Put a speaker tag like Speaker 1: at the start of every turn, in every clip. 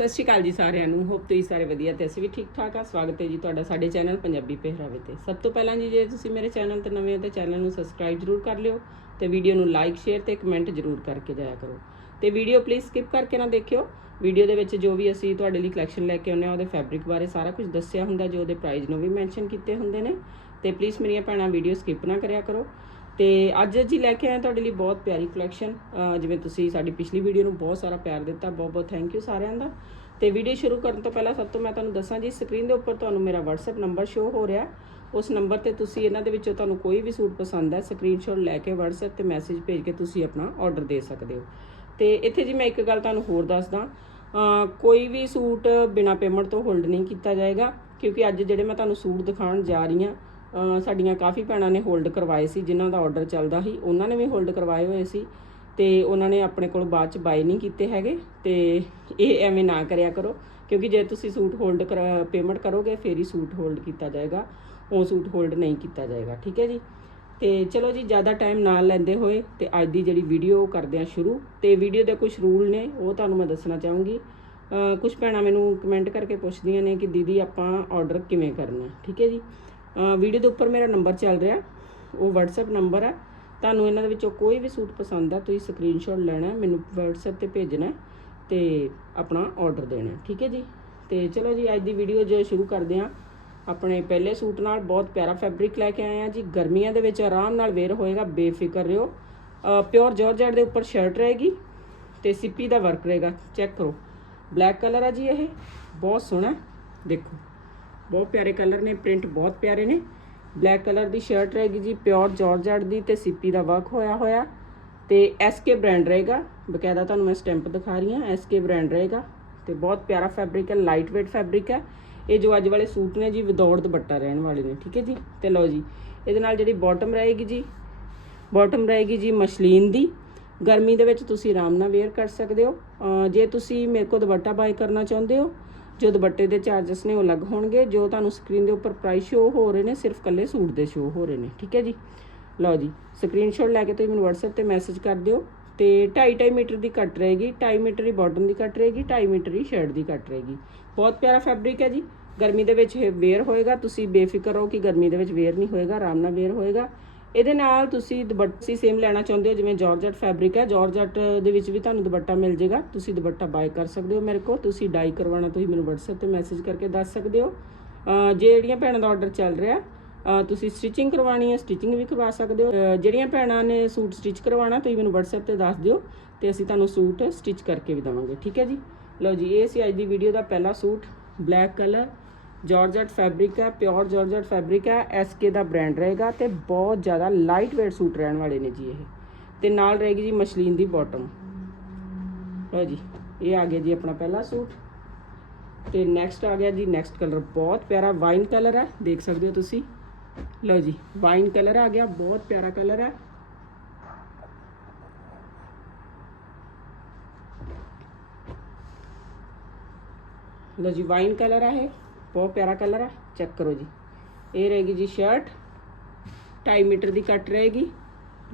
Speaker 1: ਸਤਿ ਸ਼੍ਰੀ ਅਕਾਲ ਜੀ ਸਾਰਿਆਂ ਨੂੰ ਹੋਪ ਤੁਸੀਂ ਸਾਰੇ ਵਧੀਆ ਤੇ ਅਸੀਂ ਵੀ ਠੀਕ ਠਾਕ ਆ। ਸਵਾਗਤ ਹੈ ਜੀ ਤੁਹਾਡਾ ਸਾਡੇ ਚੈਨਲ ਪੰਜਾਬੀ ਪਹਿਰਾਵੇ ਤੇ। ਸਭ ਤੋਂ ਪਹਿਲਾਂ ਜੀ, ਜੇ ਤੁਸੀਂ ਮੇਰੇ ਚੈਨਲ ਤੇ ਨਵੇਂ ਹੋ ਤਾਂ ਚੈਨਲ ਨੂੰ ਸਬਸਕ੍ਰਾਈਬ ਜਰੂਰ ਕਰ ਲਿਓ ਤੇ ਵੀਡੀਓ ਨੂੰ ਲਾਈਕ ਸ਼ੇਅਰ ਤੇ ਕਮੈਂਟ ਜਰੂਰ ਕਰਕੇ ਜਾਇਆ ਕਰੋ। ਤੇ ਵੀਡੀਓ ਪਲੀਜ਼ ਸਕਿਪ ਕਰਕੇ ਨਾ ਦੇਖਿਓ। ਵੀਡੀਓ ਦੇ ਵਿੱਚ ਜੋ ਵੀ ਅਸੀਂ ਤੁਹਾਡੇ ਲਈ ਕਲੈਕਸ਼ਨ ਲੈ ਕੇ ਆਉਂਦੇ ਆ ਉਹਦੇ ਫੈਬਰਿਕ ਬਾਰੇ ਸਾਰਾ ਕੁਝ ਦੱਸਿਆ ਹੁੰਦਾ, ਜੋ ਉਹਦੇ ਪ੍ਰਾਈਸ ਨੂੰ ਵੀ ਮੈਂਸ਼ਨ ਕੀਤੇ ਹੁੰਦੇ ਨੇ। ਤੇ ਪਲੀਜ਼ ਮੇਰੀਆਂ ਭੈਣਾਂ ਵੀਡੀਓ ਸਕਿਪ ਨਾ ਕਰਿਆ ਕਰੋ। ਤੇ ਅੱਜ ਜੀ ਲੈ ਕੇ ਆਏ ਤੁਹਾਡੇ ਲਈ ਬਹੁਤ ਪਿਆਰੀ ਕਲੈਕਸ਼ਨ ਜਿਵੇਂ ਤੁਸੀਂ ਸਾਡੀ ਪਿਛਲੀ ਵੀਡੀਓ ਨੂੰ ਬਹੁਤ ਸਾਰਾ ਪਿਆਰ ਦਿੱਤਾ, ਬਹੁਤ ਬਹੁਤ ਥੈਂਕ ਯੂ ਸਾਰਿਆਂ ਦਾ। ਤੇ ਵੀਡੀਓ ਸ਼ੁਰੂ ਕਰਨ ਤੋਂ ਪਹਿਲਾਂ ਸਭ ਤੋਂ ਮੈਂ ਤੁਹਾਨੂੰ ਦੱਸਾਂ ਜੀ ਸਕਰੀਨ ਦੇ ਉੱਪਰ ਤੁਹਾਨੂੰ ਮੇਰਾ WhatsApp ਨੰਬਰ ਸ਼ੋ ਹੋ ਰਿਹਾ। ਉਸ ਨੰਬਰ ਤੇ ਤੁਸੀਂ ਇਹਨਾਂ ਦੇ ਵਿੱਚੋਂ ਤੁਹਾਨੂੰ ਕੋਈ ਵੀ ਸੂਟ ਪਸੰਦ ਹੈ ਸਕਰੀਨਸ਼ਾਟ ਲੈ ਕੇ WhatsApp ਤੇ ਮੈਸੇਜ ਭੇਜ ਕੇ ਤੁਸੀਂ ਆਪਣਾ ਆਰਡਰ ਦੇ ਸਕਦੇ ਹੋ। ਤੇ ਇੱਥੇ ਜੀ ਮੈਂ ਇੱਕ ਗੱਲ ਤੁਹਾਨੂੰ ਹੋਰ ਦੱਸਦਾ ਕੋਈ ਵੀ ਸੂਟ ਬਿਨਾ ਪੇਮੈਂਟ ਤੋਂ ਹੋਲਡ ਨਹੀਂ ਕੀਤਾ ਜਾਏਗਾ, ਕਿਉਂਕਿ ਅੱਜ ਜਿਹੜੇ ਮੈਂ ਤੁਹਾਨੂੰ ਸੂਟ ਦਿਖਾਉਣ ਜਾ ਰਹੀ ਹਾਂ ਸਾਡੀਆਂ ਕਾਫੀ ਭੈਣਾਂ ਨੇ ਹੋਲਡ ਕਰਵਾਏ ਸੀ, ਜਿਨ੍ਹਾਂ ਦਾ ਆਰਡਰ ਚੱਲਦਾ ਸੀ, ਉਹਨਾਂ ਨੇ ਵੀ ਹੋਲਡ ਕਰਵਾਏ ਹੋਏ ਸੀ ਤੇ ਉਹਨਾਂ ਨੇ ਆਪਣੇ ਕੋਲ ਬਾਅਦ ਚ ਬਾਈ ਨਹੀਂ ਕੀਤੇ ਹੈਗੇ ਤੇ ਇਹ ਐਵੇਂ ਨਾ ਕਰਿਆ ਕਰੋ, ਕਿਉਂਕਿ ਜੇ ਤੁਸੀਂ ਸੂਟ ਹੋਲਡ ਕਰ ਪੇਮੈਂਟ ਕਰੋਗੇ, ਫੇਰ ਹੀ ਸੂਟ ਹੋਲਡ ਕੀਤਾ ਜਾਏਗਾ, ਉਹ ਸੂਟ ਹੋਲਡ ਨਹੀਂ ਕੀਤਾ ਜਾਏਗਾ, ਠੀਕ ਹੈ ਜੀ? ਤੇ ਚਲੋ ਜੀ, ਜ਼ਿਆਦਾ ਟਾਈਮ ਨਾ ਲੈਂਦੇ ਹੋਏ ਤੇ ਅੱਜ ਦੀ ਜਿਹੜੀ ਵੀਡੀਓ ਕਰਦੇ ਆ ਸ਼ੁਰੂ, ਤੇ ਵੀਡੀਓ ਦੇ ਕੁਝ ਰੂਲ ਨੇ, ਉਹ ਤੁਹਾਨੂੰ ਮੈਂ ਦੱਸਣਾ ਚਾਹੂੰਗੀ। ਕੁਝ ਭੈਣਾਂ ਮੈਨੂੰ ਕਮੈਂਟ ਕਰਕੇ ਪੁੱਛਦੀਆਂ ਨੇ ਕਿ ਦੀਦੀ ਆਪਾਂ ਆਰਡਰ ਕਿਵੇਂ ਕਰਨਾ, ਠੀਕ ਹੈ ਜੀ? ਵੀਡੀਓ ਦੇ ਉੱਪਰ ਮੇਰਾ ਨੰਬਰ ਚੱਲ ਰਿਹਾ। ਉਹ WhatsApp ਨੰਬਰ ਹੈ ਤੁਹਾਨੂੰ ਇਹਨਾਂ ਦੇ ਵਿੱਚੋਂ ਕੋਈ ਵੀ ਸੂਟ ਪਸੰਦ ਆ, ਤੁਸੀਂ ਸਕਰੀਨਸ਼ਾਟ ਲੈਣਾ ਮੈਨੂੰ WhatsApp ਤੇ ਭੇਜਣਾ ਹੈ ਤੇ ਆਪਣਾ ਆਰਡਰ ਦੇਣਾ ਠੀਕ ਹੈ ਜੀ? ਤੇ ਚਲੋ ਜੀ, ਅੱਜ ਦੀ ਵੀਡੀਓ ਜੋ ਸ਼ੁਰੂ ਕਰਦੇ ਹਾਂ। ਆਪਣੇ ਪਹਿਲੇ ਸੂਟ ਨਾਲ ਬਹੁਤ ਪਿਆਰਾ ਫੈਬਰਿਕ ਲੈ ਕੇ ਆਏ ਆ ਜੀ। ਗਰਮੀਆਂ ਦੇ ਵਿੱਚ ਆਰਾਮ ਨਾਲ ਵੇਅਰ ਹੋਏਗਾ, ਬੇਫਿਕਰ ਰਹੋ। ਪਿਓਰ ਜਾਰਜੈਟ ਦੇ ਉੱਪਰ ਸ਼ਰਟ ਰਹੇਗੀ ਤੇ ਸਿੱਪੀ ਦਾ ਵਰਕ ਰਹੇਗਾ। ਚੈੱਕ ਕਰੋ। ਬਲੈਕ ਕਲਰ ਆ ਜੀ ਇਹ। ਬਹੁਤ ਸੋਹਣਾ ਦੇਖੋ। ਬਹੁਤ ਪਿਆਰੇ ਕਲਰ ਨੇ, ਪ੍ਰਿੰਟ ਬਹੁਤ ਪਿਆਰੇ ਨੇ। ਬਲੈਕ ਕਲਰ ਦੀ ਸ਼ਰਟ ਰਹੇਗੀ ਜੀ, ਪਿਓਰ ਜਾਰਜੈਟ ਦੀ ਤੇ ਸਿੱਪੀ ਦਾ ਵਰਕ ਹੋਇਆ ਹੋਇਆ। ਤੇ ਐਸਕੇ ਬ੍ਰਾਂਡ ਰਹੇਗਾ। ਬਕਾਇਦਾ ਤੁਹਾਨੂੰ ਮੈਂ ਸਟੈਂਪ ਦਿਖਾ ਰਹੀ ਹਾਂ ਐਸਕੇ ਬ੍ਰਾਂਡ ਰਹੇਗਾ। ਤੇ ਬਹੁਤ ਪਿਆਰਾ ਫੈਬਰਿਕ ਹੈ ਲਾਈਟ weight ਫੈਬਰਿਕ ਹੈ। ਇਹ ਜੋ ਅੱਜ ਵਾਲੇ ਸੂਟ ਨੇ ਜੀ, ਵਿਦਆਊਟ ਦੁਪੱਟਾ ਰਹਿਣ ਵਾਲੇ ਨੇ, ਠੀਕ ਹੈ ਜੀ? ਤੇ ਲਓ ਜੀ, ਇਹਦੇ ਨਾਲ ਜਿਹੜੀ ਬਾਟਮ ਰਹੇਗੀ ਜੀ ਬਾਟਮ ਰਹੇਗੀ ਜੀ ਮਸ਼ਲੀਨ ਦੀ। ਗਰਮੀ ਦੇ ਵਿੱਚ ਤੁਸੀਂ ਆਰਾਮ ਨਾਲ ਵੇਅਰ ਕਰ ਸਕਦੇ ਹੋ। ਜੇ ਤੁਸੀਂ ਮੇਰੇ ਕੋਲ ਦੁਪੱਟਾ ਬਾਈ ਕਰਨਾ ਚਾਹੁੰਦੇ ਹੋ ਜੋ ਦੁਪੱਟੇ ਦੇ ਚਾਰजेस ਨੇ ਉਹ ਅਲੱਗ ਹੋਣਗੇ, ਜੋ ਤੁਹਾਨੂੰ ਸਕਰੀਨ ਦੇ ਉੱਪਰ ਪ੍ਰਾਈਸ ਸ਼ੋ ਹੋ ਰਹੇ ਨੇ, ਸਿਰਫ ਕੱਲੇ ਸੂਟ ਦੇ ਸ਼ੋ ਹੋ ਰਹੇ ਨੇ, ਠੀਕ ਹੈ ਜੀ? ਲਓ ਜੀ ਸਕਰੀਨਸ਼ਾਟ ਲੈ ਕੇ ਤੁਸੀਂ ਮੈਨੂੰ WhatsApp ਤੇ ਮੈਸੇਜ ਕਰ ਦਿਓ ਤੇ 2.5 ਮੀਟਰ ਦੀ ਕੱਟ ਰਹੇਗੀ 2.5 ਮੀਟਰ ਦੀ ਬਾਟਮ ਦੀ ਕੱਟ ਰਹੇਗੀ 2.5 ਮੀਟਰ ਦੀ ਸ਼ਰਟ ਦੀ ਕੱਟ ਰਹੇਗੀ। ਬਹੁਤ ਪਿਆਰਾ ਫੈਬਰਿਕ ਹੈ ਜੀ। ਗਰਮੀ ਦੇ ਵਿੱਚ ਇਹ ਵੇਅਰ ਹੋਏਗਾ, ਤੁਸੀਂ ਬੇਫਿਕਰ ਹੋ ਕਿ ਗਰਮੀ ਦੇ ਵਿੱਚ ਵੇਅਰ ਨਹੀਂ ਹੋਏਗਾ, ਆਰਾਮ ਨਾਲ ਵੇਅਰ ਹੋਏਗਾ। ਇਹਦੇ ਨਾਲ ਤੁਸੀਂ ਦੁਪੱਟੀ ਸੇਮ ਲੈਣਾ ਚਾਹੁੰਦੇ ਹੋ, ਜਿਵੇਂ ਜਾਰਜਟ ਫੈਬਰਿਕ ਹੈ ਜਾਰਜਟ ਦੇ ਵਿੱਚ ਵੀ ਤੁਹਾਨੂੰ ਦੁਪੱਟਾ ਮਿਲ ਜਾਏਗਾ। ਤੁਸੀਂ ਦੁਪੱਟਾ ਬਾਏ ਕਰ ਸਕਦੇ ਹੋ ਮੇਰੇ ਕੋਲ, ਤੁਸੀਂ ਡਾਈ ਕਰਵਾਉਣਾ, ਤੁਸੀਂ ਮੈਨੂੰ WhatsApp ਤੇ ਮੈਸੇਜ ਕਰਕੇ ਦੱਸ ਸਕਦੇ ਹੋ। ਅਹ ਜਿਹੜੀਆਂ ਭੈਣਾਂ ਦਾ ਆਰਡਰ ਚੱਲ ਰਿਹਾ ਤੁਸੀਂ ਸਟਿਚਿੰਗ ਕਰਵਾਣੀ ਹੈ ਸਟਿਚਿੰਗ ਵੀ ਕਰਵਾ ਸਕਦੇ ਹੋ। ਜਿਹੜੀਆਂ ਭੈਣਾਂ ਨੇ ਸੂਟ ਸਟਿਚ ਕਰਵਾਉਣਾ, ਤੁਸੀਂ ਮੈਨੂੰ WhatsApp ਤੇ ਦੱਸ ਦਿਓ ਤੇ ਅਸੀਂ ਤੁਹਾਨੂੰ ਸੂਟ ਸਟਿਚ ਕਰਕੇ ਵੀ ਦਵਾਂਗੇ, ਠੀਕ ਹੈ ਜੀ? ਲਓ ਜੀ, ਇਹ ਸੀ ਅੱਜ ਦੀ ਵੀਡੀਓ ਦਾ ਪਹਿਲਾ suit black colour georgette fabric ਹੈ ਪਿਓਰ ਜਾਰਜਟ ਫੈਬਰਿਕ ਹੈ ਐਸਕੇ ਦਾ ਬ੍ਰਾਂਡ ਰਹੇਗਾ ਤੇ ਬਹੁਤ ਜ਼ਿਆਦਾ ਲਾਈਟ weight ਸੂਟ ਰਹਿਣ ਵਾਲੇ ਨੇ ਜੀ ਇਹ। ਤੇ ਨਾਲ ਰਹੇਗੀ ਜੀ ਮਸ਼ਲੀਨ ਦੀ ਬਾਟਮ ਲਓ ਜੀ, ਇਹ ਆ ਗਿਆ ਜੀ ਆਪਣਾ ਪਹਿਲਾ ਸੂਟ। ਤੇ ਨੈਕਸਟ ਆ ਗਿਆ ਜੀ ਨੈਕਸਟ ਕਲਰ ਬਹੁਤ ਪਿਆਰਾ ਵਾਈਨ ਕਲਰ ਹੈ, ਦੇਖ ਸਕਦੇ ਹੋ ਤੁਸੀਂ। ਲਓ ਜੀ ਵਾਈਨ ਕਲਰ ਆ ਗਿਆ, ਬਹੁਤ ਪਿਆਰਾ ਕਲਰ ਹੈ। ਲਓ ਜੀ ਵਾਈਨ ਕਲਰ ਹੈ ਇਹ। ਬਹੁਤ ਪਿਆਰਾ ਕਲਰ ਆ ਚੈੱਕ ਕਰੋ ਜੀ। ਇਹ ਰਹੇਗੀ ਜੀ ਸ਼ਰਟ 2.5 ਮੀਟਰ ਦੀ ਕੱਟ ਰਹੇਗੀ।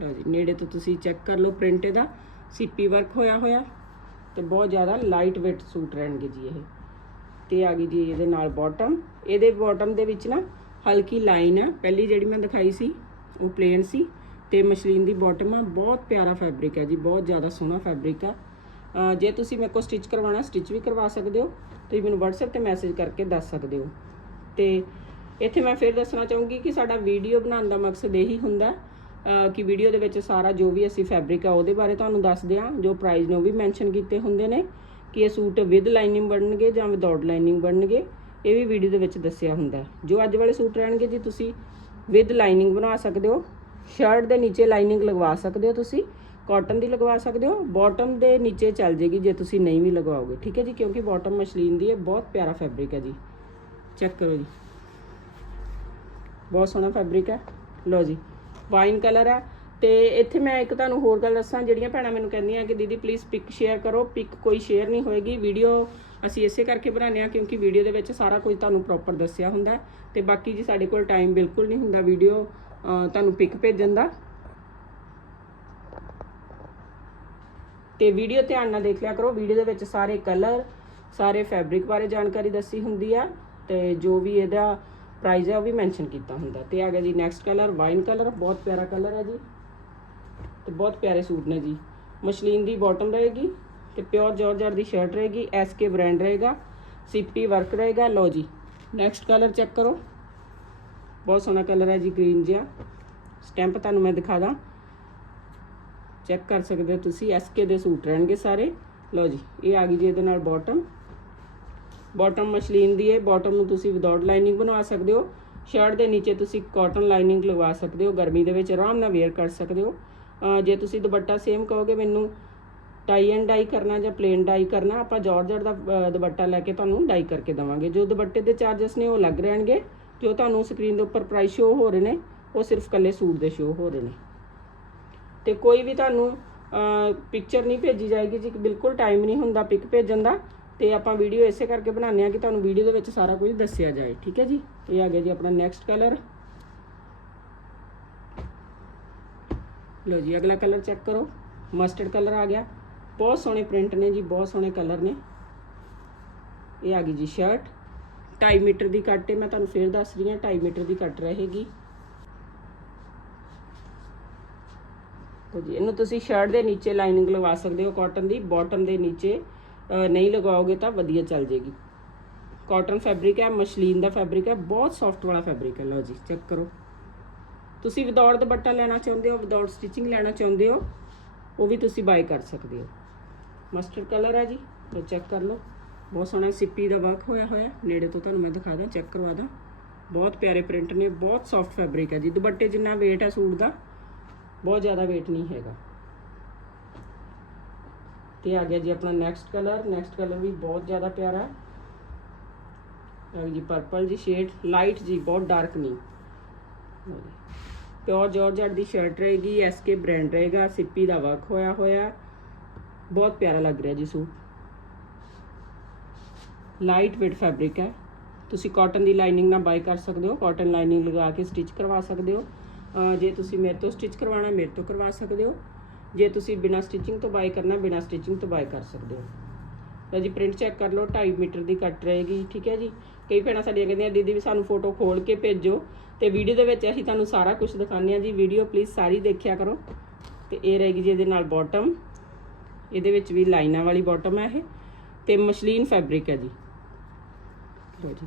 Speaker 1: ਲਓ ਜੀ, ਨੇੜੇ ਤੋਂ ਤੁਸੀਂ ਚੈੱਕ ਕਰ ਲਓ ਪ੍ਰਿੰਟ ਇਹਦਾ। ਸੀਪੀ ਵਰਕ ਹੋਇਆ ਹੋਇਆ ਤੇ ਬਹੁਤ ਜ਼ਿਆਦਾ ਲਾਈਟ weight ਸੂਟ ਰਹਿਣਗੇ ਜੀ ਇਹ। ਤੇ ਆ ਗਈ ਜੀ ਇਹਦੇ ਨਾਲ ਬਾਟਮ ਇਹਦੇ ਬਾਟਮ ਦੇ ਵਿੱਚ ਨਾ ਹਲਕੀ ਲਾਈਨ ਆ। ਪਹਿਲੀ ਜਿਹੜੀ ਮੈਂ ਦਿਖਾਈ ਸੀ, ਉਹ ਪਲੇਨ ਸੀ। ਤੇ ਮਸ਼ਲੀਨ ਦੀ ਬਾਟਮ ਆ। ਬਹੁਤ ਪਿਆਰਾ ਫੈਬਰਿਕ ਹੈ ਜੀ, ਬਹੁਤ ਜ਼ਿਆਦਾ ਸੋਹਣਾ ਫੈਬਰਿਕ ਆ। ਜੇ ਤੁਸੀਂ ਮੇਰੇ ਕੋਲ ਸਟਿਚ ਕਰਵਾਉਣਾ ਸਟਿਚ ਵੀ ਕਰਵਾ ਸਕਦੇ ਹੋ। ਤੁਸੀਂ ਮੈਨੂੰ WhatsApp ਤੇ ਮੈਸੇਜ ਕਰਕੇ ਦੱਸ ਸਕਦੇ ਹੋ। ਤੇ ਇੱਥੇ ਮੈਂ ਫਿਰ ਦੱਸਣਾ ਚਾਹੂੰਗੀ ਕਿ ਸਾਡਾ ਵੀਡੀਓ ਬਣਾਉਣ ਦਾ ਮਕਸਦ ਇਹੀ ਹੁੰਦਾ ਕਿ ਵੀਡੀਓ ਦੇ ਵਿੱਚ ਸਾਰਾ ਜੋ ਵੀ ਅਸੀਂ ਫੈਬਰਿਕ ਆ, ਉਹਦੇ ਬਾਰੇ ਤੁਹਾਨੂੰ ਦੱਸਦੇ ਹਾਂ। ਜੋ ਪ੍ਰਾਈਸ ਨੇ ਉਹ ਵੀ ਮੈਂਸ਼ਨ ਕੀਤੇ ਹੁੰਦੇ ਨੇ, ਕਿ ਇਹ ਸੂਟ ਵਿਦ ਲਾਈਨਿੰਗ ਬਣਨਗੇ ਜਾਂ ਵਿਦਆਊਟ ਲਾਈਨਿੰਗ ਬਣਨਗੇ। ਇਹ ਵੀ ਵੀਡੀਓ ਦੇ ਵਿੱਚ ਦੱਸਿਆ ਹੁੰਦਾ ਜੋ ਅੱਜ ਵਾਲੇ ਸੂਟ ਰਹਿਣਗੇ ਜੀ, ਤੁਸੀਂ ਵਿਦ ਲਾਈਨਿੰਗ ਬਣਾ ਸਕਦੇ ਹੋ। ਸ਼ਰਟ ਦੇ ਨੀਚੇ ਲਾਈਨਿੰਗ ਲਗਵਾ ਸਕਦੇ ਹੋ ਤੁਸੀਂ। ਕਾਟਨ ਦੀ ਲਗਵਾ ਸਕਦੇ ਹੋ, ਬਾਟਮ ਦੇ ਨੀਚੇ ਚੱਲ ਜੇਗੀ ਜੇ ਤੁਸੀਂ ਨਹੀਂ ਵੀ ਲਗਵਾਓਗੇ। ਠੀਕ ਹੈ ਜੀ, ਕਿਉਂਕਿ ਬਾਟਮ ਮਸ਼ਲੀਨ ਦੀ ਹੈ ਬਹੁਤ ਪਿਆਰਾ ਫੈਬਰਿਕ ਹੈ ਜੀ। ਚੈੱਕ ਕਰੋ ਜੀ। ਬਹੁਤ ਸੋਹਣਾ ਫੈਬਰਿਕ ਹੈ। ਲਓ ਜੀ, ਵਾਈਨ ਕਲਰ ਹੈ। ਤੇ ਇੱਥੇ ਮੈਂ ਇੱਕ ਤੁਹਾਨੂੰ ਹੋਰ ਗੱਲ ਦੱਸਾਂ, ਜਿਹੜੀਆਂ ਭੈਣਾਂ ਮੈਨੂੰ ਕਹਿੰਦੀਆਂ ਕਿ ਦੀਦੀ ਪਲੀਜ਼ ਪਿਕ ਸ਼ੇਅਰ ਕਰੋ ਪਿਕ ਕੋਈ ਸ਼ੇਅਰ ਨਹੀਂ ਹੋਏਗੀ। ਵੀਡੀਓ ਅਸੀਂ ਇਸੇ ਕਰਕੇ ਬਣਾਉਂਦੇ ਆ ਕਿਉਂਕਿ ਵੀਡੀਓ ਦੇ ਵਿੱਚ ਸਾਰਾ ਕੁਝ ਤੁਹਾਨੂੰ ਪ੍ਰੋਪਰ ਦੱਸਿਆ ਹੁੰਦਾ ਹੈ। ਤੇ ਬਾਕੀ ਜੀ ਸਾਡੇ ਕੋਲ ਟਾਈਮ ਬਿਲਕੁਲ ਨਹੀਂ ਹੁੰਦਾ ਵੀਡੀਓ ਤੁਹਾਨੂੰ ਪਿਕ ਭੇਜਣ ਦਾ। ਤੇ ਵੀਡੀਓ ਧਿਆਨ ਨਾਲ ਦੇਖ ਲਿਆ ਕਰੋ। ਵੀਡੀਓ ਦੇ ਵਿੱਚ ਸਾਰੇ ਕਲਰ ਸਾਰੇ ਫੈਬਰਿਕ ਬਾਰੇ ਜਾਣਕਾਰੀ ਦੱਸੀ ਹੁੰਦੀ ਆ ਤੇ ਜੋ ਵੀ ਇਹਦਾ ਪ੍ਰਾਈਸ ਹੈ ਉਹ ਵੀ ਮੈਂਸ਼ਨ ਕੀਤਾ ਹੁੰਦਾ। ਤੇ ਆ ਗਿਆ ਜੀ ਨੈਕਸਟ ਕਲਰ ਵਾਈਨ ਕਲਰ ਬਹੁਤ ਪਿਆਰਾ ਕਲਰ ਹੈ ਜੀ। ਤੇ ਬਹੁਤ ਪਿਆਰੇ ਸੂਟ ਨੇ ਜੀ। ਮਸ਼ਲੀਨ ਦੀ ਬਾਟਮ ਰਹੇਗੀ ਤੇ ਪਿਓਰ ਜਾਰਜਟ ਦੀ ਸ਼ਰਟ ਰਹੇਗੀ ਐਸਕੇ ਬ੍ਰਾਂਡ ਰਹੇਗਾ ਸੀਪੀ ਵਰਕ ਰਹੇਗਾ। ਲਓ ਜੀ ਨੈਕਸਟ ਕਲਰ ਚੈੱਕ ਕਰੋ। ਬਹੁਤ ਸੋਹਣਾ ਕਲਰ ਹੈ ਜੀ ਗ੍ਰੀਨ ਜਿਹਾ। ਸਟੈਂਪ ਤੁਹਾਨੂੰ ਮੈਂ ਦਿਖਾ ਦਾਂ। ਚੈੱਕ ਕਰ ਸਕਦੇ ਹੋ ਤੁਸੀਂ ਐਸਕੇ ਦੇ ਸੂਟ ਰਹਿਣਗੇ ਸਾਰੇ। ਲਓ ਜੀ ਇਹ ਆ ਗਈ ਜੀ ਇਹਦੇ ਨਾਲ ਬਾਟਮ ਬਾਟਮ ਮਸ਼ਲੀਨ ਦੀ ਹੈ ਬਾਟਮ ਨੂੰ ਤੁਸੀਂ ਵਿਦਆਊਟ ਲਾਈਨਿੰਗ ਬਣਵਾ ਸਕਦੇ ਹੋ। ਸ਼ਰਟ ਦੇ ਨੀਚੇ ਤੁਸੀਂ ਕਾਟਨ ਲਾਈਨਿੰਗ ਲਗਵਾ ਸਕਦੇ ਹੋ। ਗਰਮੀ ਦੇ ਵਿੱਚ ਆਰਾਮ ਨਾਲ ਵੇਅਰ ਕਰ ਸਕਦੇ ਹੋ। ਜੇ ਤੁਸੀਂ ਦੁਪੱਟਾ ਸੇਮ ਕਹੋਗੇ ਮੈਨੂੰ ਟਾਈ ਐਂਡ ਡਾਈ ਕਰਨਾ ਜਾਂ ਪਲੇਨ ਡਾਈ ਕਰਨਾ ਆਪਾਂ ਜਾਰਜਟ ਦਾ ਅਹ, ਦੁਪੱਟਾ ਲੈ ਕੇ ਤੁਹਾਨੂੰ ਡਾਈ ਕਰਕੇ ਦਵਾਂਗੇ। ਜੋ ਦੁਪੱਟੇ ਦੇ ਚਾਰजेस ਨੇ ਉਹ ਲੱਗ ਰਹਿਣਗੇ। ਜੋ ਤੁਹਾਨੂੰ ਸਕਰੀਨ ਦੇ ਉੱਪਰ ਪ੍ਰਾਈਸ ਸ਼ੋ ਹੋ ਰਹੇ ਨੇ ਉਹ ਸਿਰਫ ਕੱਲੇ ਸੂਟ ਦੇ ਸ਼ੋ ਹੋ ਰਹੇ ਨੇ। ਤੇ ਕੋਈ ਵੀ ਤੁਹਾਨੂੰ ਪਿਕਚਰ ਨਹੀਂ ਭੇਜੀ ਜਾਏਗੀ ਜੀ, ਬਿਲਕੁਲ ਟਾਈਮ ਨਹੀਂ ਹੁੰਦਾ ਪਿਕ ਭੇਜਣ ਦਾ। ਤੇ ਆਪਾਂ ਵੀਡੀਓ ਇਸੇ ਕਰਕੇ ਬਣਾਉਂਦੇ ਆ ਕਿ ਤੁਹਾਨੂੰ ਵੀਡੀਓ ਦੇ ਵਿੱਚ ਸਾਰਾ ਕੁਝ ਦੱਸਿਆ ਜਾਏ, ਠੀਕ ਹੈ ਜੀ? ਇਹ ਆ ਗਿਆ ਜੀ ਆਪਣਾ ਨੈਕਸਟ ਕਲਰ ਲਓ ਜੀ, ਅਗਲਾ ਕਲਰ ਚੈੱਕ ਕਰੋ। ਮਸਟਰਡ ਕਲਰ ਆ ਗਿਆ। ਬਹੁਤ ਸੋਹਣੇ ਪ੍ਰਿੰਟ ਨੇ ਜੀ, ਬਹੁਤ ਸੋਹਣੇ ਕਲਰ ਨੇ। ਇਹ ਆ ਗਈ ਜੀ ਸ਼ਰਟ 2.5 ਮੀਟਰ ਦੀ ਕੱਟ ਹੈ, ਮੈਂ ਤੁਹਾਨੂੰ ਫੇਰ ਦੱਸ ਰਹੀ ਹਾਂ 2.5 ਮੀਟਰ ਦੀ ਕੱਟ ਰਹੇਗੀ। ਤੋ ਜੀ, ਇਹਨੂੰ ਤੁਸੀਂ ਸ਼ਰਟ ਦੇ ਨੀਚੇ ਲਾਈਨਿੰਗ ਲਗਾ ਸਕਦੇ ਹੋ ਕਾਟਨ ਦੀ ਬਾਟਮ ਦੇ ਨੀਚੇ ਨਹੀਂ ਲਗਾਓਗੇ ਤਾਂ ਵਧੀਆ ਚੱਲ ਜੇਗੀ। ਕਾਟਨ ਫੈਬਰਿਕ ਹੈ, ਮਸ਼ਲੀਨ ਦਾ ਫੈਬਰਿਕ ਹੈ, ਬਹੁਤ ਸੌਫਟ ਵਾਲਾ ਫੈਬਰਿਕ ਹੈ, ਲਓ ਜੀ ਚੈੱਕ ਕਰੋ। ਤੁਸੀਂ ਵਿਦਆਊਟ ਦੁਪੱਟਾ ਲੈਣਾ ਚਾਹੁੰਦੇ ਹੋ ਵਿਦਆਊਟ ਸਟਿਚਿੰਗ ਲੈਣਾ ਚਾਹੁੰਦੇ ਹੋ, ਉਹ ਵੀ ਤੁਸੀਂ ਬਾਈ ਕਰ ਸਕਦੇ ਹੋ। ਮਸਟਰਡ ਕਲਰ ਹੈ ਜੀ ਲੋ ਚੈੱਕ ਕਰ ਲਓ। ਬਹੁਤ ਸੋਹਣਾ ਸਿੱਪੀ ਦਾ ਵਰਕ ਹੋਇਆ ਹੋਇਆ, ਨੇੜੇ ਤੋਂ ਤੁਹਾਨੂੰ ਮੈਂ ਦਿਖਾ ਦਾਂ ਚੈੱਕ ਕਰਵਾ ਦਾਂ। ਬਹੁਤ ਪਿਆਰੇ ਪ੍ਰਿੰਟ ਨੇ, ਬਹੁਤ ਸੌਫਟ ਫੈਬਰਿਕ ਹੈ ਜੀ, ਦੁਪੱਟੇ ਜਿੰਨਾ weight ਹੈ ਸੂਟ ਦਾ ਬਹੁਤ ਜ਼ਿਆਦਾ weight ਨਹੀਂ ਹੈਗਾ ਤੇ ਆ ਗਿਆ ਜੀ ਆਪਣਾ ਨੈਕਸਟ ਕਲਰ ਨੈਕਸਟ ਕਲਰ ਵੀ ਬਹੁਤ ਜ਼ਿਆਦਾ ਪਿਆਰਾ ਹੈ ਆ ਗਈ ਜੀ ਪਰਪਲ ਜੀ ਸ਼ੇਡ ਲਾਈਟ ਜੀ ਬਹੁਤ ਡਾਰਕ ਨਹੀਂ ਪਿਓਰ ਜਾਰਜਟ ਦੀ ਸ਼ਰਟ ਰਹੇਗੀ ਐਸਕੇ ਬ੍ਰਾਂਡ ਰਹੇਗਾ ਸਿੱਪੀ ਦਾ ਵਰਕ ਹੋਇਆ ਹੋਇਆ ਬਹੁਤ ਪਿਆਰਾ ਲੱਗ ਰਿਹਾ ਜੀ ਸੂਟ ਲਾਈਟ weight ਫੈਬਰਿਕ ਹੈ ਤੁਸੀਂ ਕਾਟਨ ਦੀ ਲਾਈਨਿੰਗ ਨਾਲ ਬਾਈ ਕਰ ਸਕਦੇ ਹੋ ਕਾਟਨ ਲਾਈਨਿੰਗ ਲਗਾ ਕੇ ਸਟਿਚ ਕਰਵਾ ਸਕਦੇ ਹੋ ਅਹ ਜੇ ਤੁਸੀਂ ਮੇਰੇ ਤੋਂ ਸਟਿਚ ਕਰਵਾਉਣਾ, ਮੇਰੇ ਤੋਂ ਕਰਵਾ ਸਕਦੇ ਹੋ। ਜੇ ਤੁਸੀਂ ਬਿਨਾ ਸਟਿਚਿੰਗ ਤੋਂ ਬਾਈ ਕਰਨਾ, ਬਿਨਾ ਸਟਿਚਿੰਗ ਤੋਂ ਬਾਈ ਕਰ ਸਕਦੇ ਹੋ। ਤਾਂ ਜੀ ਪ੍ਰਿੰਟ ਚੈੱਕ ਕਰ ਲਓ 2.5 ਮੀਟਰ ਦੀ ਕੱਟ ਰਹੇਗੀ, ਠੀਕ ਹੈ ਜੀ? ਕਈ ਭੈਣਾਂ ਸਾਡੀਆਂ ਕਹਿੰਦੀਆਂ, ਦੀਦੀ, ਵੀ ਸਾਨੂੰ ਫੋਟੋ ਖੋਲ ਕੇ ਭੇਜੋ। ਤੇ ਵੀਡੀਓ ਦੇ ਵਿੱਚ ਅਸੀਂ ਤੁਹਾਨੂੰ ਸਾਰਾ ਕੁਝ ਦਿਖਾਉਂਦੇ ਹਾਂ ਜੀ। ਵੀਡੀਓ ਪਲੀਜ਼ ਸਾਰੀ ਦੇਖਿਆ ਕਰੋ। ਤੇ ਇਹ ਰਹੇਗੀ ਜੀ ਇਹਦੇ ਨਾਲ ਬਾਟਮ ਇਹਦੇ ਵਿੱਚ ਵੀ ਲਾਈਨਾਂ ਵਾਲੀ ਬਾਟਮ ਹੈ ਇਹ। ਤੇ ਮਸ਼ਲੀਨ ਫੈਬਰਿਕ ਹੈ ਜੀ। ਲਓ ਜੀ।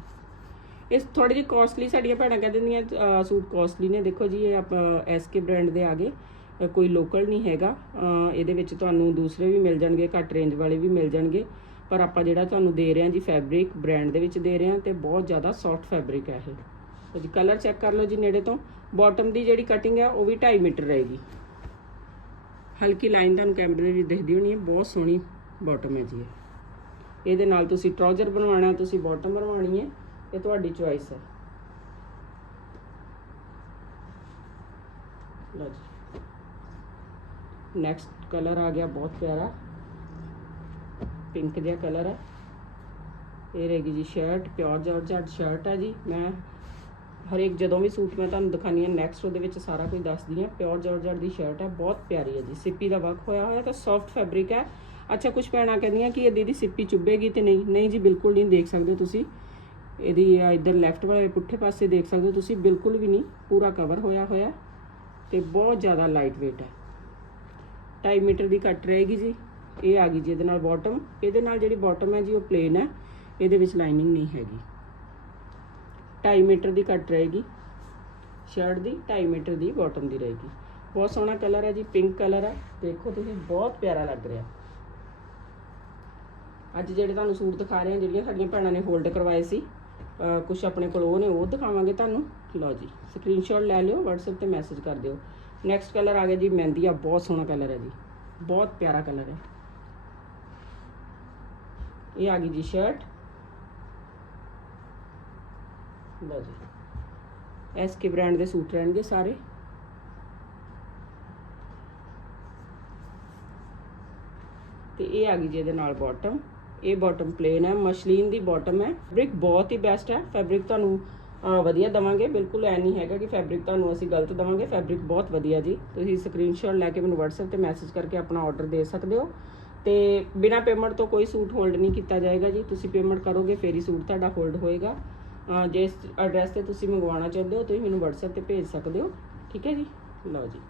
Speaker 1: ਇਸ ਥੋੜੀ ਜਿਹੀ ਕਾਸਟਲੀ ਸਾਡੀਆਂ ਭੈਣਾਂ ਕਹਿ ਦਿੰਦੀਆਂ ਸੂਟ ਕਾਸਟਲੀ ਨੇ। ਦੇਖੋ ਜੀ ਇਹ ਆਪਾਂ ਐਸਕੇ ਬ੍ਰਾਂਡ ਦੇ ਆਗੇ। ਅਹ, ਕੋਈ ਲੋਕਲ ਨਹੀਂ ਹੈਗਾ। ਇਹਦੇ ਵਿੱਚ ਤੁਹਾਨੂੰ ਦੂਸਰੇ ਵੀ ਮਿਲ ਜਾਣਗੇ ਘੱਟ ਰੇਂਜ ਵਾਲੇ ਵੀ ਮਿਲ ਜਾਣਗੇ। ਪਰ ਆਪਾਂ ਜਿਹੜਾ ਤੁਹਾਨੂੰ ਦੇ ਰਹੇ ਹਾਂ ਜੀ ਫੈਬਰਿਕ ਬ੍ਰਾਂਡ ਦੇ ਵਿੱਚ ਦੇ ਰਹੇ ਹਾਂ ਤੇ ਬਹੁਤ ਜ਼ਿਆਦਾ ਸੌਫਟ ਫੈਬਰਿਕ ਹੈ ਇਹ। ਜੀ ਕਲਰ ਚੈੱਕ ਕਰ ਲਓ ਜੀ ਨੇੜੇ ਤੋਂ। ਬਾਟਮ ਦੀ ਜਿਹੜੀ ਕਟਿੰਗ ਹੈ ਉਹ ਵੀ 2.5 ਮੀਟਰ ਰਹੇਗੀ। ਹਲਕੀ ਲਾਈਨ ਤੁਹਾਨੂੰ ਕੈਮਰੇ ਦੇ ਵਿੱਚ ਦਿਖਦੀ ਹੋਣੀ ਹੈ। ਬਹੁਤ ਸੋਹਣੀ ਬਾਟਮ ਹੈ ਜੀ ਇਹਦੇ ਨਾਲ ਤੁਸੀਂ ਟਰਾਊਜ਼ਰ ਬਣਵਾਉਣਾ ਤੁਸੀਂ ਬਾਟਮ ਬਣਵਾਉਣੀ ਹੈ। ਇਹ ਤੁਹਾਡੀ ਚੁਆਇਸ ਹੈ। ਲਓ ਜੀ। ਨੈਕਸਟ ਕਲਰ ਆ ਗਿਆ, ਬਹੁਤ ਪਿਆਰਾ। ਪਿੰਕ ਜਿਹਾ ਕਲਰ ਹੈ। ਇਹ ਰਹੇਗੀ ਜੀ ਸ਼ਰਟ ਪਿਓਰ ਜਾਰਜਟ ਸ਼ਰਟ ਹੈ ਜੀ। ਮੈਂ ਹਰੇਕ ਜਦੋਂ ਵੀ ਸੂਟ ਮੈਂ ਤੁਹਾਨੂੰ ਦਿਖਾਣੀ ਹੈ ਨੈਕਸਟ ਉਹਦੇ ਵਿੱਚ ਸਾਰਾ ਕੁਝ ਦੱਸਦੀ ਹਾਂ। ਪਿਓਰ ਜਾਰਜਟ ਦੀ ਸ਼ਰਟ ਹੈ, ਬਹੁਤ ਪਿਆਰੀ ਹੈ ਜੀ। ਸਿੱਪੀ ਦਾ ਵਰਕ ਹੋਇਆ ਹੋਇਆ ਤਾਂ ਸੌਫਟ ਫੈਬਰਿਕ ਹੈ। ਅੱਛਾ ਕੁਝ ਭੈਣਾਂ ਕਹਿੰਦੀਆਂ ਕਿ ਇਹ ਦੀਦੀ ਸਿੱਪੀ ਚੁੱਭੇਗੀ ਤੇ ਨਹੀਂ। ਨਹੀਂ ਜੀ, ਬਿਲਕੁਲ ਨਹੀਂ ਦੇਖ ਸਕਦੇ ਹੋ ਤੁਸੀਂ। ਇਹਦੀ ਆ ਇੱਧਰ ਲੈਫਟ ਵਾਲੇ ਪੁੱਠੇ ਪਾਸੇ ਦੇਖ ਸਕਦੇ ਹੋ ਤੁਸੀਂ, ਬਿਲਕੁਲ ਵੀ ਨਹੀਂ, ਪੂਰਾ ਕਵਰ ਹੋਇਆ ਹੋਇਆ ਤੇ ਬਹੁਤ ਜ਼ਿਆਦਾ ਲਾਈਟ weight ਹੈ। 2.5 ਮੀਟਰ ਦੀ ਕੱਟ ਰਹੇਗੀ ਜੀ, ਇਹ ਆ ਗਈ ਜੀ ਇਹਦੇ ਨਾਲ ਬਾਟਮ ਇਹਦੇ ਨਾਲ ਜਿਹੜੀ ਬਾਟਮ ਹੈ ਜੀ, ਉਹ ਪਲੇਨ ਹੈ, ਇਹਦੇ ਵਿੱਚ ਲਾਈਨਿੰਗ ਨਹੀਂ ਹੈਗੀ। 2.5 ਮੀਟਰ ਦੀ ਕੱਟ ਰਹੇਗੀ ਸ਼ਰਟ ਦੀ 2.5 ਮੀਟਰ ਦੀ ਬਾਟਮ ਦੀ ਰਹੇਗੀ। ਬਹੁਤ ਸੋਹਣਾ ਕਲਰ ਹੈ ਜੀ ਪਿੰਕ ਕਲਰ ਹੈ। ਦੇਖੋ ਤੁਸੀਂ, ਬਹੁਤ ਪਿਆਰਾ ਲੱਗ ਰਿਹਾ। ਅੱਜ ਜਿਹੜੇ ਤੁਹਾਨੂੰ ਸੂਟ ਦਿਖਾ ਰਹੇ ਹਾਂ, ਜਿਹੜੀਆਂ ਸਾਡੀਆਂ ਭੈਣਾਂ ਨੇ ਹੋਲਡ ਕਰਵਾਏ ਸੀ ਕੁਝ ਆਪਣੇ ਕੋਲ ਉਹ ਨੇ, ਉਹ ਦਿਖਾਵਾਂਗੇ ਤੁਹਾਨੂੰ। ਲਓ ਜੀ ਸਕਰੀਨਸ਼ਾਟ ਲੈ ਲਿਓ, WhatsApp ਤੇ ਮੈਸੇਜ ਕਰ ਦਿਓ। ਨੈਕਸਟ ਕਲਰ ਆ ਗਿਆ ਜੀ, ਮਹਿੰਦੀਆ, ਬਹੁਤ ਸੋਹਣਾ ਕਲਰ ਹੈ ਜੀ। ਬਹੁਤ ਪਿਆਰਾ ਕਲਰ ਹੈ। ਇਹ ਆ ਗਈ ਜੀ ਸ਼ਰਟ ਲਓ ਜੀ। ਐਸਕੇ ਬ੍ਰਾਂਡ ਦੇ ਸੂਟ ਰਹਿਣਗੇ ਸਾਰੇ। ਤੇ ਇਹ ਆ ਗਈ ਜੀ ਇਹਦੇ ਨਾਲ ਬਾਟਮ ਇਹ ਬਾਟਮ ਪਲੇਨ ਹੈ, ਮਸ਼ਲੀਨ ਦੀ ਬਾਟਮ ਹੈ। ਫੈਬਰਿਕ ਬਹੁਤ ਹੀ ਬੈਸਟ ਹੈ। ਫੈਬਰਿਕ ਤੁਹਾਨੂੰ ਵਧੀਆ ਦਵਾਂਗੇ। ਬਿਲਕੁਲ ਐ ਨਹੀਂ ਹੈਗਾ ਕਿ ਫੈਬਰਿਕ ਤੁਹਾਨੂੰ ਅਸੀਂ ਗਲਤ ਦਵਾਂਗੇ। ਫੈਬਰਿਕ ਬਹੁਤ ਵਧੀਆ ਜੀ। ਤੁਸੀਂ ਸਕਰੀਨਸ਼ਾਟ ਲੈ ਕੇ ਮੈਨੂੰ WhatsApp ਤੇ ਮੈਸੇਜ ਕਰਕੇ ਆਪਣਾ ਆਰਡਰ ਦੇ ਸਕਦੇ ਹੋ। ਤੇ ਬਿਨਾ ਪੇਮੈਂਟ ਤੋਂ ਕੋਈ ਸੂਟ ਹੋਲਡ ਨਹੀਂ ਕੀਤਾ ਜਾਏਗਾ ਜੀ। ਤੁਸੀਂ ਪੇਮੈਂਟ ਕਰੋਗੇ, ਫੇਰ ਹੀ ਸੂਟ ਤੁਹਾਡਾ ਹੋਲਡ ਹੋਏਗਾ। ਜਿਸ ਐਡਰੈਸ ਤੇ ਤੁਸੀਂ ਮੰਗਵਾਉਣਾ ਚਾਹੁੰਦੇ ਹੋ, ਤੁਸੀਂ ਮੈਨੂੰ WhatsApp ਤੇ ਭੇਜ ਸਕਦੇ ਹੋ। ਠੀਕ ਹੈ ਜੀ? ਲਓ ਜੀ।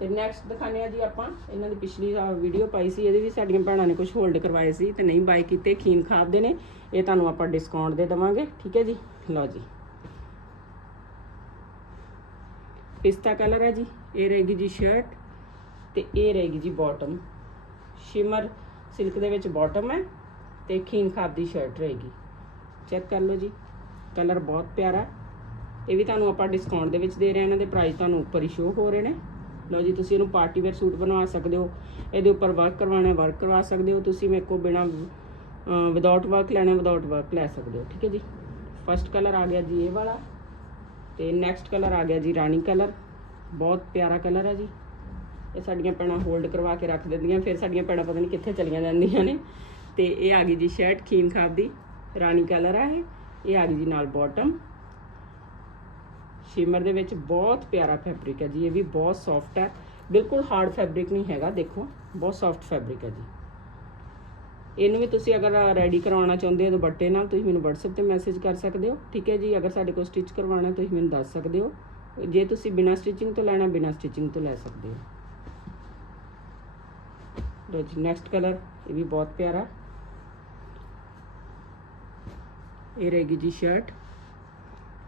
Speaker 1: ਤੇ ਨੈਕਸਟ ਦਿਖਾਣੇ ਆ ਜੀ ਆਪਾਂ। ਇਹਨਾਂ ਦੀ ਪਿਛਲੀ ਵੀਡੀਓ ਪਾਈ ਸੀ, ਇਹਦੇ ਵੀ ਸਾਡੀਆਂ ਭੈਣਾਂ ਨੇ ਕੁਝ ਹੋਲਡ ਕਰਵਾਏ ਸੀ ਤੇ ਨਹੀਂ ਬਾਈ ਕੀਤੇ, ਖੀਨ ਖਾਬ ਦੇ ਨੇ। ਇਹ ਤੁਹਾਨੂੰ ਆਪਾਂ ਡਿਸਕਾਊਂਟ ਦੇ ਦੇਵਾਂਗੇ, ਠੀਕ ਹੈ ਜੀ? ਲਓ ਜੀ। ਪਿਸਤਾ ਕਲਰ ਹੈ ਜੀ, ਇਹ ਰਹੇਗੀ ਜੀ ਸ਼ਰਟ ਤੇ ਇਹ ਰਹੇਗੀ ਜੀ ਬਾਟਮ ਸ਼ਿਮਰ ਸਿਲਕ ਦੇ ਵਿੱਚ ਬਾਟਮ ਹੈ ਤੇ ਖੀਨ ਖਾਬ ਦੀ ਸ਼ਰਟ ਰਹੇਗੀ। ਚੈੱਕ ਕਰ ਲਓ ਜੀ ਕਲਰ ਬਹੁਤ ਪਿਆਰਾ। ਇਹ ਵੀ ਤੁਹਾਨੂੰ ਆਪਾਂ ਡਿਸਕਾਊਂਟ ਦੇ ਵਿੱਚ ਦੇ ਰਹੇ ਹਾਂ, ਇਹਨਾਂ ਦੇ ਪ੍ਰਾਈਸ ਤੁਹਾਨੂੰ ਉੱਪਰ ਹੀ ਸ਼ੋ ਹੋ ਰਹੇ ਨੇ। ਲਓ ਜੀ, ਤੁਸੀਂ ਇਹਨੂੰ ਪਾਰਟੀ ਵੇਅਰ ਸੂਟ ਬਣਵਾ ਸਕਦੇ ਹੋ। ਇਹਦੇ ਉੱਪਰ ਵਰਕ ਕਰਵਾਉਣਾ ਵਰਕ ਕਰਵਾ ਸਕਦੇ ਹੋ। ਤੁਸੀਂ ਮੇਰੇ ਕੋਲ ਬਿਨਾ ਵਿਦਆਊਟ ਵਰਕ ਲੈਣਾ ਵਿਦਆਊਟ ਵਰਕ ਲੈ ਸਕਦੇ ਹੋ, ਠੀਕ ਹੈ ਜੀ? ਫਸਟ ਕਲਰ ਆ ਗਿਆ ਜੀ ਇਹ ਵਾਲਾ ਤੇ ਨੈਕਸਟ ਕਲਰ ਆ ਗਿਆ ਜੀ ਰਾਣੀ ਕਲਰ ਬਹੁਤ ਪਿਆਰਾ ਕਲਰ ਹੈ ਜੀ। ਇਹ ਸਾਡੀਆਂ ਪੈਣਾ ਹੋਲਡ ਕਰਵਾ ਕੇ ਰੱਖ ਦਿੰਦੀਆਂ, ਫਿਰ ਸਾਡੀਆਂ ਪੈਣਾ ਪਤਾ ਨਹੀਂ ਕਿੱਥੇ ਚਲੀਆਂ ਜਾਂਦੀਆਂ ਨੇ। ਤੇ ਇਹ ਆ ਗਈ ਜੀ ਸ਼ਰਟ ਖੀਮ ਖਾਬ ਦੀ ਰਾਣੀ ਕਲਰ ਆ ਇਹ। ਇਹ ਆ ਗਈ ਜੀ ਨਾਲ ਬਾਟਮ ਸ਼ਿਮਰ ਦੇ ਵਿੱਚ ਬਹੁਤ ਪਿਆਰਾ ਫੈਬਰਿਕ ਹੈ ਜੀ, ਇਹ ਵੀ ਬਹੁਤ ਸੌਫਟ ਹੈ। ਬਿਲਕੁਲ ਹਾਰਡ ਫੈਬਰਿਕ ਨਹੀਂ ਹੈਗਾ, ਦੇਖੋ, ਬਹੁਤ ਸੌਫਟ ਫੈਬਰਿਕ ਹੈ ਜੀ। ਇਹਨੂੰ ਵੀ ਤੁਸੀਂ ਅਗਰ ਰੈਡੀ ਕਰਵਾਉਣਾ ਚਾਹੁੰਦੇ ਹੋ ਦੁਪੱਟੇ ਨਾਲ, ਤੁਸੀਂ ਮੈਨੂੰ WhatsApp ਤੇ ਮੈਸੇਜ ਕਰ ਸਕਦੇ ਹੋ। ਠੀਕ ਹੈ ਜੀ, ਅਗਰ ਸਾਡੇ ਕੋਲ ਸਟਿਚ ਕਰਵਾਉਣਾ, ਤੁਸੀਂ ਮੈਨੂੰ ਦੱਸ ਸਕਦੇ ਹੋ। ਜੇ ਤੁਸੀਂ ਬਿਨਾ ਸਟਿਚਿੰਗ ਤੋਂ ਲੈਣਾ, ਬਿਨਾ ਸਟਿਚਿੰਗ ਤੋਂ ਲੈ ਸਕਦੇ ਹੋ। ਲੋ ਜੀ ਨੈਕਸਟ ਕਲਰ ਇਹ ਵੀ ਬਹੁਤ ਪਿਆਰਾ। ਇਹ ਰਹੇਗੀ ਜੀ ਸ਼ਰਟ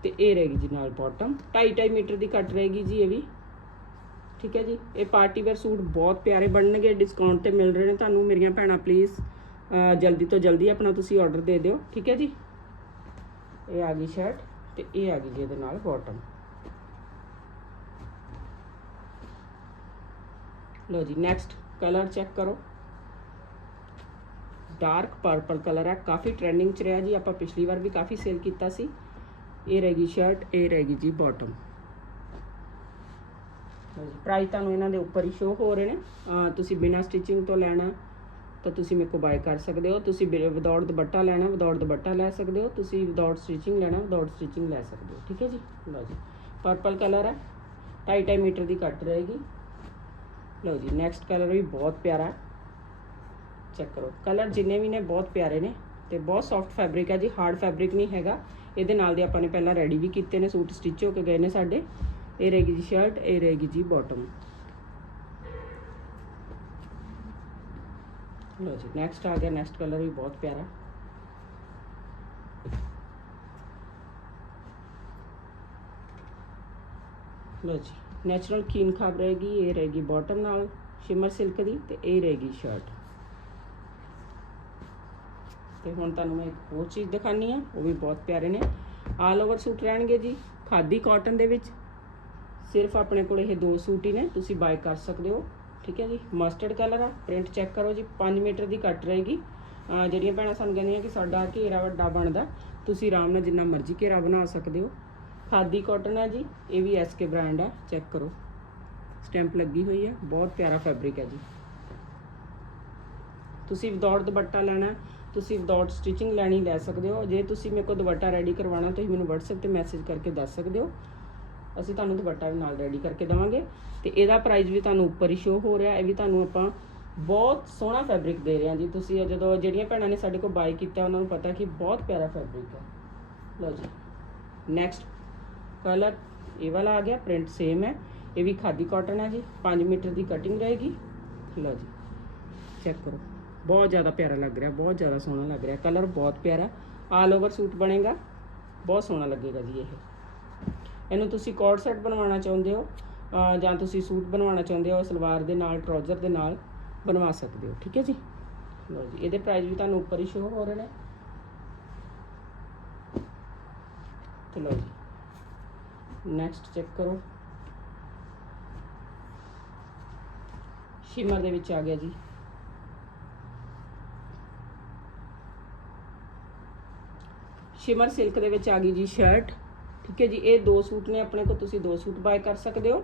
Speaker 1: ਤੇ ਇਹ ਰਹੇਗੀ ਜੀ ਨਾਲ ਬਾਟਮ 2.5 ਮੀਟਰ ਦੀ ਕੱਟ ਰਹੇਗੀ ਜੀ ਇਹ ਵੀ। ਠੀਕ ਹੈ ਜੀ? ਇਹ ਪਾਰਟੀ ਵੇਅਰ ਸੂਟ ਬਹੁਤ ਪਿਆਰੇ ਬਣਨਗੇ ਡਿਸਕਾਊਂਟ ਤੇ ਮਿਲ ਰਹੇ ਨੇ ਤੁਹਾਨੂੰ ਮੇਰੀਆਂ ਭੈਣਾਂ ਪਲੀਜ਼ ਜਲਦੀ ਤੋਂ ਜਲਦੀ ਆਪਣਾ ਤੁਸੀਂ ਆਰਡਰ ਦੇ ਦਿਓ। ਠੀਕ ਹੈ ਜੀ? ਇਹ ਆ ਗਈ ਸ਼ਰਟ ਤੇ ਇਹ ਆ ਗਈ ਜੀ ਇਹਦੇ ਨਾਲ ਬਾਟਮ ਲੋ ਜੀ ਨੈਕਸਟ ਕਲਰ ਚੈੱਕ ਕਰੋ। ਡਾਰਕ ਪਰਪਲ ਕਲਰ ਹੈ, ਕਾਫੀ ਟ੍ਰੈਂਡਿੰਗ ਚ ਰਿਹਾ ਜੀ। ਆਪਾਂ ਪਿਛਲੀ ਵਾਰ ਵੀ ਕਾਫੀ ਸੇਲ ਕੀਤਾ ਸੀ। ਇਹ ਰਹੇਗੀ ਸ਼ਰਟ ਇਹ ਰਹਿ ਗਈ ਜੀ ਬਾਟਮ ਪ੍ਰਾਈਸ ਤੁਹਾਨੂੰ ਇਹਨਾਂ ਦੇ ਉੱਪਰ ਹੀ ਸ਼ੋ ਹੋ ਰਹੇ ਨੇ। ਤੁਸੀਂ ਬਿਨਾ ਸਟਿਚਿੰਗ ਤੋਂ ਲੈਣਾ, ਤਾਂ ਤੁਸੀਂ ਮੇਰੇ ਕੋਲ ਬਾਏ ਕਰ ਸਕਦੇ ਹੋ। ਤੁਸੀਂ ਵਿਦਆਊਟ ਦੁਪੱਟਾ ਲੈਣਾ ਵਿਦਆਊਟ ਦੁਪੱਟਾ ਲੈ ਸਕਦੇ ਹੋ। ਤੁਸੀਂ ਵਿਦਆਊਟ ਸਟਿਚਿੰਗ ਲੈਣਾ ਵਿਦਆਊਟ ਸਟਿਚਿੰਗ ਲੈ ਸਕਦੇ ਹੋ। ਠੀਕ ਹੈ ਜੀ? ਲਓ ਜੀ ਪਰਪਲ ਕਲਰ ਹੈ। 2.5 ਮੀਟਰ ਦੀ ਕੱਟ ਰਹੇਗੀ। ਲਓ ਜੀ ਨੈਕਸਟ ਕਲਰ ਵੀ ਬਹੁਤ ਪਿਆਰਾ ਚੈੱਕ ਕਰੋ। ਕਲਰ ਜਿੰਨੇ ਵੀ ਨੇ, ਬਹੁਤ ਪਿਆਰੇ ਨੇ ਤੇ ਬਹੁਤ ਸੌਫਟ ਫੈਬਰਿਕ ਹੈ ਜੀ। ਹਾਰਡ ਫੈਬਰਿਕ ਨਹੀਂ ਹੈਗਾ। ਇਹਦੇ ਨਾਲ ਦੇ ਆਪਾਂ ਨੇ ਪਹਿਲਾਂ ਰੈਡੀ ਵੀ ਕੀਤੇ ਨੇ, ਸੂਟ ਸਟਿਚ ਹੋ ਕੇ ਗਏ ਨੇ ਸਾਡੇ। ਇਹ ਰਹੇਗੀ ਜੀ ਸ਼ਰਟ ਇਹ ਰਹੇਗੀ ਜੀ ਬਾਟਮ ਲਓ ਜੀ ਨੈਕਸਟ ਆ ਗਿਆ ਨੈਕਸਟ ਕਲਰ ਵੀ ਬਹੁਤ ਪਿਆਰਾ। ਲਓ ਜੀ ਨੈਚੁਰਲ ਕੀਨ ਖਾਬ ਰਹੇਗੀ, ਇਹ ਰਹੇਗੀ ਬਾਟਮ ਨਾਲ ਸ਼ਿਮਰ ਸਿਲਕ ਦੀ ਤੇ ਇਹ ਰਹੇਗੀ ਸ਼ਰਟ ਤੇ ਹੁਣ ਤੁਹਾਨੂੰ ਮੈਂ ਇੱਕ ਹੋਰ ਚੀਜ਼ ਦਿਖਾਨੀ ਆ, ਉਹ ਵੀ ਬਹੁਤ ਪਿਆਰੇ ਨੇ। ਆਲ ਓਵਰ ਸੂਟ ਰਹਿਣਗੇ ਜੀ, ਖਾਦੀ ਕਾਟਨ ਦੇ ਵਿੱਚ। ਸਿਰਫ ਆਪਣੇ ਕੋਲ ਇਹ ਦੋ ਸੂਟ ਹੀ ਨੇ, ਤੁਸੀਂ ਬਾਈ ਕਰ ਸਕਦੇ ਹੋ। ਠੀਕ ਹੈ ਜੀ ਮਸਟਰਡ ਕਲਰ ਆ ਪ੍ਰਿੰਟ ਚੈੱਕ ਕਰੋ ਜੀ 5 ਮੀਟਰ ਦੀ ਕੱਟ ਰਹੇਗੀ। ਜਿਹੜੀਆਂ ਭੈਣਾਂ ਸਾਨੂੰ ਕਹਿੰਦੀਆਂ ਕਿ ਸਾਡਾ ਘੇਰਾ ਵੱਡਾ ਬਣਦਾ, ਤੁਸੀਂ ਆਰਾਮ ਨਾਲ ਜਿੰਨਾ ਮਰਜ਼ੀ ਘੇਰਾ ਬਣਾ ਸਕਦੇ ਹੋ। ਖਾਦੀ ਕਾਟਨ ਹੈ ਜੀ, ਇਹ ਵੀ ਐਸਕੇ ਬ੍ਰਾਂਡ ਆ ਚੈੱਕ ਕਰੋ। ਸਟੈਂਪ ਲੱਗੀ ਹੋਈ ਹੈ ਬਹੁਤ ਪਿਆਰਾ ਫੈਬਰਿਕ ਹੈ ਜੀ। ਤੁਸੀਂ ਵਿਦਆਊਟ ਦੁਪੱਟਾ ਲੈਣਾ ਤੁਸੀਂ ਵਿਦਆਊਟ ਸਟਿਚਿੰਗ ਲੈਣੀ ਲੈ ਸਕਦੇ ਹੋ। ਜੇ ਤੁਸੀਂ ਮੇਰੇ ਕੋਲ ਦੁਪੱਟਾ ਰੈਡੀ ਕਰਵਾਉਣਾ, ਤੁਸੀਂ ਮੈਨੂੰ WhatsApp ਤੇ ਮੈਸੇਜ ਕਰਕੇ ਦੱਸ ਸਕਦੇ ਹੋ। ਅਸੀਂ ਤੁਹਾਨੂੰ ਦੁਪੱਟਾ ਵੀ ਨਾਲ ਰੈਡੀ ਕਰਕੇ ਦੇਵਾਂਗੇ। ਤੇ ਇਹਦਾ ਪ੍ਰਾਈਸ ਵੀ ਤੁਹਾਨੂੰ ਉੱਪਰ ਹੀ ਸ਼ੋ ਹੋ ਰਿਹਾ। ਇਹ ਵੀ ਤੁਹਾਨੂੰ ਆਪਾਂ ਬਹੁਤ ਸੋਹਣਾ ਫੈਬਰਿਕ ਦੇ ਰਹੇ ਹਾਂ ਜੀ। ਤੁਸੀਂ ਜਦੋਂ ਜਿਹੜੀਆਂ ਭੈਣਾਂ ਨੇ ਸਾਡੇ ਕੋਲ ਬਾਈ ਕੀਤਾ, ਉਹਨਾਂ ਨੂੰ ਪਤਾ ਕਿ ਬਹੁਤ ਪਿਆਰਾ ਫੈਬਰਿਕ ਹੈ। ਲਓ ਜੀ। ਨੈਕਸਟ ਕਲਰ ਇਹ ਵਾਲਾ ਆ ਗਿਆ ਪ੍ਰਿੰਟ ਸੇਮ ਹੈ। ਇਹ ਵੀ ਖਾਦੀ ਕਾਟਨ ਹੈ ਜੀ। 5 ਮੀਟਰ ਦੀ ਕਟਿੰਗ ਰਹੇਗੀ। ਲਓ ਜੀ। ਚੈੱਕ ਕਰੋ। ਬਹੁਤ ਜ਼ਿਆਦਾ ਪਿਆਰਾ ਲੱਗ ਰਿਹਾ, ਬਹੁਤ ਜ਼ਿਆਦਾ ਸੋਹਣਾ ਲੱਗ ਰਿਹਾ। ਕਲਰ ਬਹੁਤ ਪਿਆਰਾ ਆਲ ਓਵਰ ਸੂਟ ਬਣੇਗਾ, ਬਹੁਤ ਸੋਹਣਾ ਲੱਗੇਗਾ ਜੀ ਇਹ। ਇਹਨੂੰ ਤੁਸੀਂ ਕੋਟ ਸੈਟ ਬਣਵਾਉਣਾ ਚਾਹੁੰਦੇ ਹੋ ਜਾਂ ਤੁਸੀਂ ਸੂਟ ਬਣਵਾਉਣਾ ਚਾਹੁੰਦੇ ਹੋ, ਸਲਵਾਰ ਦੇ ਨਾਲ ਟਰਾਊਜ਼ਰ ਦੇ ਨਾਲ ਬਣਵਾ ਸਕਦੇ ਹੋ, ਠੀਕ ਹੈ ਜੀ? ਲਓ ਜੀ, ਇਹਦੇ ਪ੍ਰਾਈਸ ਵੀ ਤੁਹਾਨੂੰ ਉੱਪਰ ਹੀ ਸ਼ੋਅ ਹੋ ਰਹੇ ਨੇ। ਤੇ ਲਓ ਜੀ ਨੈਕਸਟ ਚੈੱਕ ਕਰੋ। ਸ਼ਿਮਰ ਦੇ ਵਿੱਚ ਆ ਗਿਆ ਜੀ। ਸ਼ਿਮਰ ਸਿਲਕ ਦੇ ਵਿੱਚ ਆ ਗਈ ਜੀ ਸ਼ਰਟ, ਠੀਕ ਹੈ ਜੀ, ਇਹ ਦੋ ਸੂਟ ਨੇ ਆਪਣੇ ਕੋਲ, ਤੁਸੀਂ ਦੋ ਸੂਟ ਬਾਏ ਕਰ ਸਕਦੇ ਹੋ।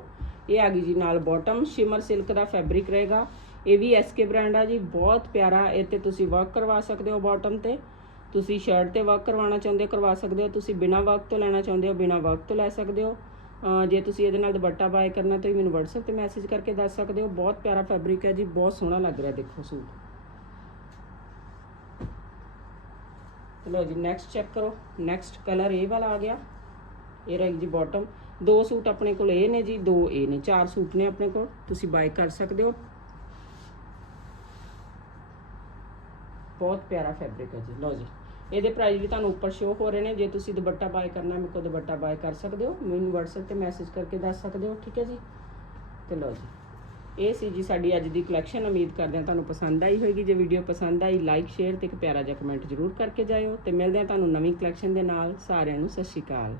Speaker 1: ਇਹ ਆ ਗਈ ਜੀ ਨਾਲ ਬਾਟਮ ਸ਼ਿਮਰ ਸਿਲਕ ਦਾ ਫੈਬਰਿਕ ਰਹੇਗਾ। ਇਹ ਵੀ ਐਸਕੇ ਬ੍ਰਾਂਡ ਆ ਜੀ, ਬਹੁਤ ਪਿਆਰਾ ਇਹ ਤੇ ਤੁਸੀਂ ਵਰਕ ਕਰਵਾ ਸਕਦੇ ਹੋ ਬਾਟਮ ਤੇ। ਤੁਸੀਂ ਸ਼ਰਟ ਤੇ ਵਰਕ ਕਰਵਾਉਣਾ ਚਾਹੁੰਦੇ ਹੋ, ਕਰਵਾ ਸਕਦੇ ਹੋ। ਤੁਸੀਂ ਬਿਨਾ ਵਰਕ ਤੋਂ ਲੈਣਾ ਚਾਹੁੰਦੇ ਹੋ, ਬਿਨਾ ਵਰਕ ਤੋਂ ਲੈ ਸਕਦੇ ਹੋ। ਜੇ ਤੁਸੀਂ ਇਹਦੇ ਨਾਲ ਦੁਪੱਟਾ ਬਾਏ ਕਰਨਾ ਤਾਂ ਮੈਨੂੰ WhatsApp ਤੇ ਮੈਸੇਜ ਕਰਕੇ ਦੱਸ ਸਕਦੇ ਹੋ। ਬਹੁਤ ਪਿਆਰਾ ਫੈਬਰਿਕ ਹੈ ਜੀ, ਬਹੁਤ ਸੋਹਣਾ ਲੱਗ ਰਿਹਾ, ਦੇਖੋ ਸੂਟ। ਲਓ ਜੀ ਨੈਕਸਟ ਚੈੱਕ ਕਰੋ। ਨੈਕਸਟ ਕਲਰ ਇਹ ਵਾਲਾ ਆ ਗਿਆ। ਇਹ ਰਹੀ ਜੀ ਬਾਟਮ ਦੋ ਸੂਟ ਆਪਣੇ ਕੋਲ ਇਹ ਨੇ ਜੀ, ਦੋ ਇਹ ਨੇ। ਚਾਰ ਸੂਟ ਨੇ ਆਪਣੇ ਕੋਲ। ਤੁਸੀਂ ਬਾਈ ਕਰ ਸਕਦੇ ਹੋ। ਬਹੁਤ ਪਿਆਰਾ ਫੈਬਰਿਕ ਹੈ ਜੀ। ਲਓ ਜੀ, ਇਹਦੇ ਪ੍ਰਾਈਸ ਵੀ ਤੁਹਾਨੂੰ ਉੱਪਰ ਸ਼ੋ ਹੋ ਰਹੇ ਨੇ। ਜੇ ਤੁਸੀਂ ਦੁਪੱਟਾ ਬਾਏ ਕਰਨਾ, ਮੇਰੇ ਕੋਲ ਦੁਪੱਟਾ ਬਾਏ ਕਰ ਸਕਦੇ ਹੋ। ਮੈਨੂੰ WhatsApp ਤੇ ਮੈਸੇਜ ਕਰਕੇ ਦੱਸ ਸਕਦੇ ਹੋ, ਠੀਕ ਹੈ ਜੀ? ਤੇ ਲਓ ਜੀ ਇਹ ਸੀ ਜੀ ਸਾਡੀ ਅੱਜ ਦੀ ਕਲੈਕਸ਼ਨ ਉਮੀਦ ਕਰਦੇ ਹਾਂ ਤੁਹਾਨੂੰ ਪਸੰਦ ਆਈ ਹੋਵੇਗੀ ਜੇ ਵੀਡੀਓ ਪਸੰਦ ਆਈ ਲਾਈਕ ਸ਼ੇਅਰ ਤੇ ਇੱਕ ਪਿਆਰਾ ਜਿਹਾ ਕਮੈਂਟ ਜ਼ਰੂਰ ਕਰਕੇ ਜਾਇਓ। ਤੇ ਮਿਲਦੇ ਹਾਂ ਤੁਹਾਨੂੰ ਨਵੀਂ ਕਲੈਕਸ਼ਨ ਦੇ ਨਾਲ। ਸਾਰਿਆਂ ਨੂੰ ਸਤਿ ਸ਼੍ਰੀ ਅਕਾਲ।